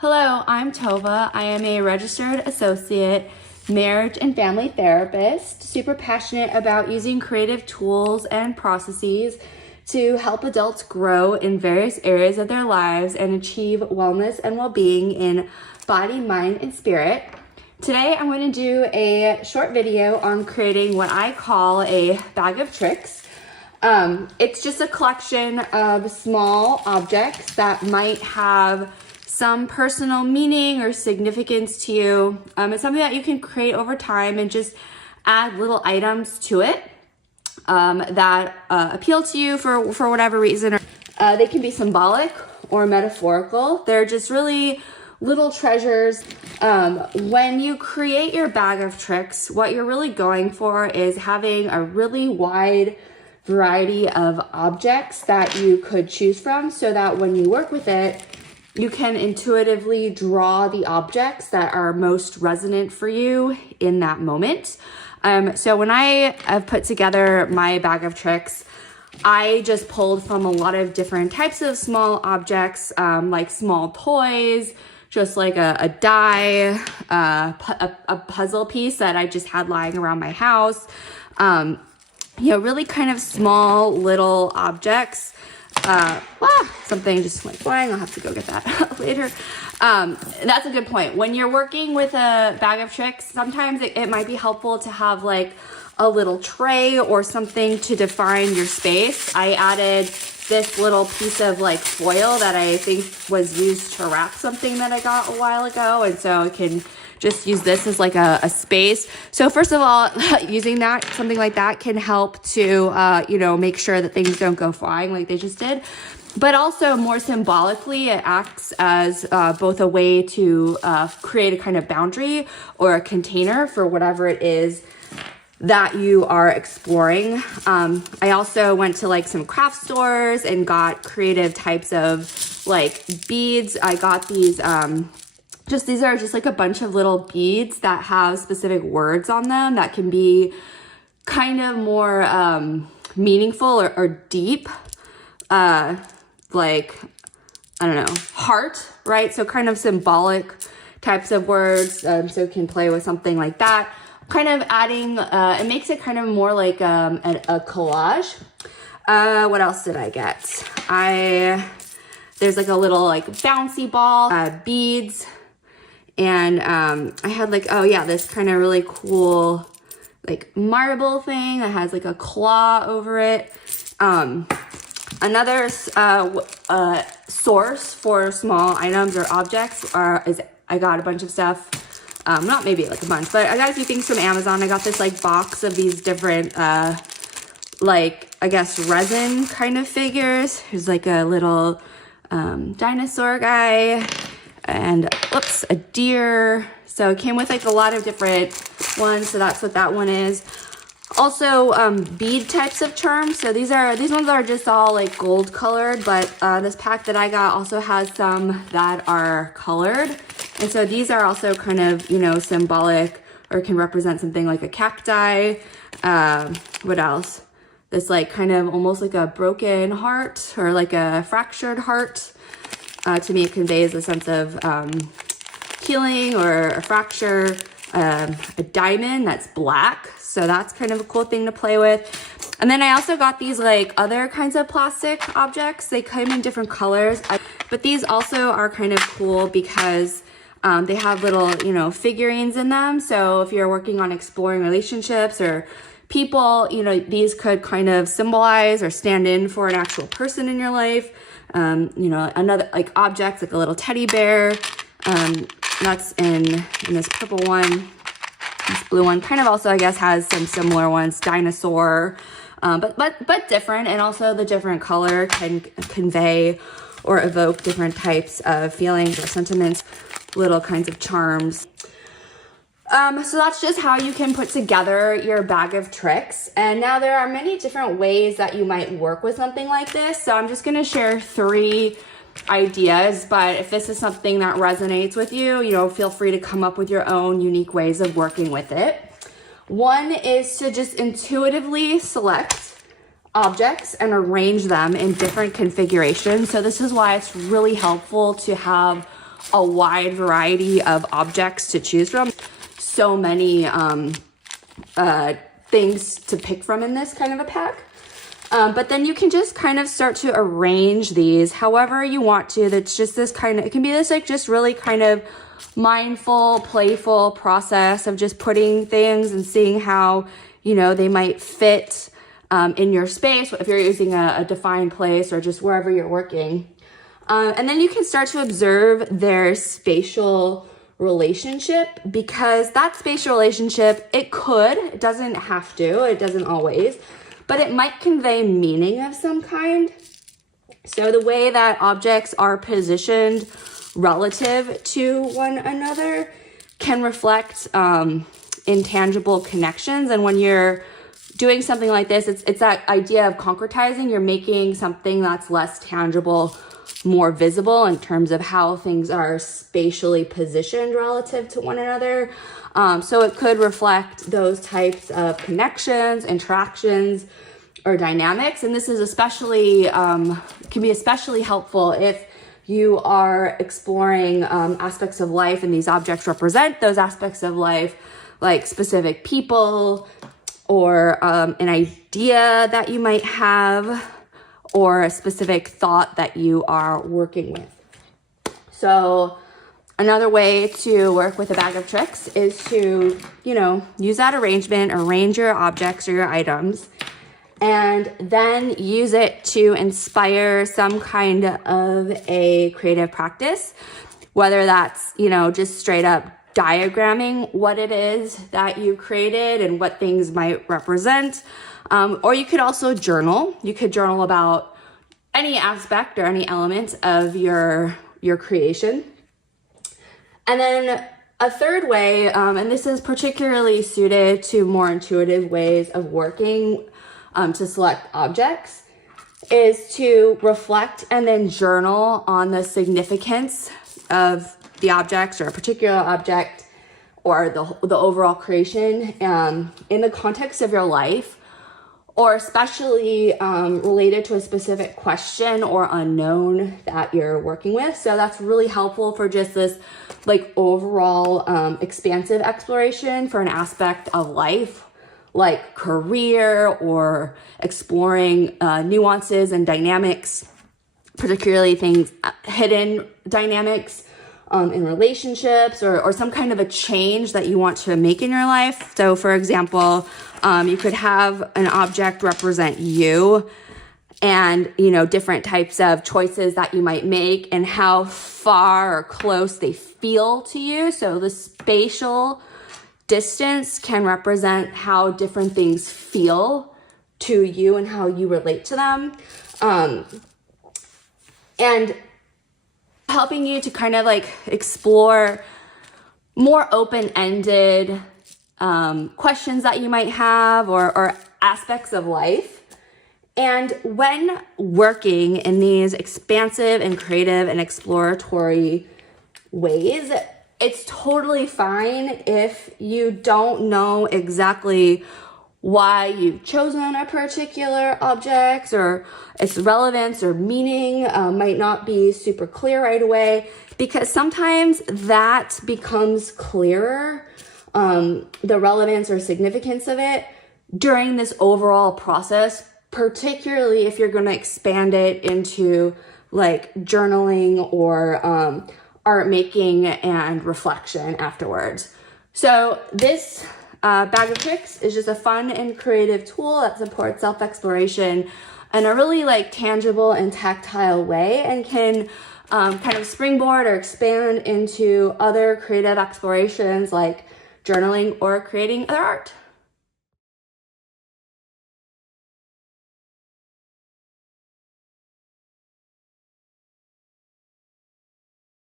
Hello, I'm Tova. I am a registered associate marriage and family therapist, super passionate about using creative tools and processes to help adults grow in various areas of their lives and achieve wellness and well-being in body, mind, and spirit. Today, I'm going to do a short video on creating what I call a bag of tricks. It's just a collection of small objects that might have some personal meaning or significance to you. It's something that you can create over time and just add little items to it that appeal to you for whatever reason. They can be symbolic or metaphorical. They're just really little treasures. When you create your bag of tricks, what you're really going for is having a really wide variety of objects that you could choose from so that when you work with it, you can intuitively draw the objects that are most resonant for you in that moment. So when I have put together my bag of tricks, I just pulled from a lot of different types of small objects, like small toys, just like a die, a puzzle piece that I just had lying around my house. Really kind of small little objects. Something just went flying. I'll have to go get that later. That's a good point. When you're working with a bag of tricks, sometimes it might be helpful to have like a little tray or something to define your space. I added this little piece of like foil that I think was used to wrap something that I got a while ago. And so I can just use this as like a space. So first of all, using something like that can help to, make sure that things don't go flying like they just did. But also more symbolically, it acts as both a way to create a kind of boundary or a container for whatever it is that you are exploring. I also went to like some craft stores and got creative types of like beads. I got these, these are just like a bunch of little beads that have specific words on them that can be kind of more meaningful or deep, heart, right? So kind of symbolic types of words. So you can play with something like that. Kind of adding, it makes it kind of more like a collage. What else did I get? There's like a little like bouncy ball, beads. And I had like, this kind of really cool like marble thing that has like a claw over it. Another source for small items or objects is I got a bunch of stuff. Not maybe like a bunch, but I got a few things from Amazon. I got this like box of these different resin kind of figures. There's like a little dinosaur guy and a deer. So it came with like a lot of different ones. So that's what that one is. Also, bead types of charms. So these ones are just all like gold colored, but this pack that I got also has some that are colored. And so these are also kind of, symbolic or can represent something like a cacti. What else? This like kind of almost like a broken heart or like a fractured heart. To me, it conveys a sense of healing or a fracture. A diamond that's black. So that's kind of a cool thing to play with. And then I also got these like other kinds of plastic objects. They come in different colors. But these also are kind of cool because they have little, figurines in them. So if you're working on exploring relationships or people, these could kind of symbolize or stand in for an actual person in your life. Another like objects like a little teddy bear. That's in this purple one. This blue one kind of also, I guess, has some similar ones. Dinosaur, but different. And also the different color can convey or evoke different types of feelings or sentiments, little kinds of charms. So that's just how you can put together your bag of tricks. And now there are many different ways that you might work with something like this. So I'm just going to share 3 ideas, but if this is something that resonates with you, feel free to come up with your own unique ways of working with it. One is to just intuitively select objects and arrange them in different configurations. So this is why it's really helpful to have a wide variety of objects to choose from. So many things to pick from in this kind of a pack. But then you can just kind of start to arrange these however you want to. That's just this kind of, it can be this like just really kind of mindful, playful process of just putting things and seeing how, you know, they might fit in your space, if you're using a defined place or just wherever you're working. And then you can start to observe their spatial relationship, because that spatial relationship, it doesn't have to, it doesn't always, but it might convey meaning of some kind. So the way that objects are positioned relative to one another can reflect intangible connections. And when you're doing something like this, it's that idea of concretizing. You're making something that's less tangible more visible in terms of how things are spatially positioned relative to one another. So it could reflect those types of connections, interactions, or dynamics. And this is especially, can be especially helpful if you are exploring aspects of life and these objects represent those aspects of life, like specific people or an idea that you might have, or a specific thought that you are working with. So another way to work with a bag of tricks is to, you know, use that arrangement, arrange your objects or your items, and then use it to inspire some kind of a creative practice, whether that's, you know, just straight up diagramming what it is that you created and what things might represent. Or you could also journal. You could journal about any aspect or any element of your creation. And then a third way, and this is particularly suited to more intuitive ways of working to select objects, is to reflect and then journal on the significance of the objects or a particular object or the overall creation in the context of your life, or especially related to a specific question or unknown that you're working with. So that's really helpful for just this like overall expansive exploration for an aspect of life, like career or exploring nuances and dynamics, particularly things, hidden dynamics in relationships, or some kind of a change that you want to make in your life. So for example, you could have an object represent you and, you know, different types of choices that you might make and how far or close they feel to you. So the spatial distance can represent how different things feel to you and how you relate to them. And helping you to kind of like explore more open-ended questions that you might have or aspects of life. And when working in these expansive and creative and exploratory ways, it's totally fine if you don't know exactly why you've chosen a particular object, or its relevance or meaning might not be super clear right away, because sometimes that becomes clearer, the relevance or significance of it during this overall process, particularly if you're going to expand it into like journaling or art making and reflection afterwards. So this bag of tricks is just a fun and creative tool that supports self-exploration in a really like tangible and tactile way, and can kind of springboard or expand into other creative explorations like journaling or creating other art.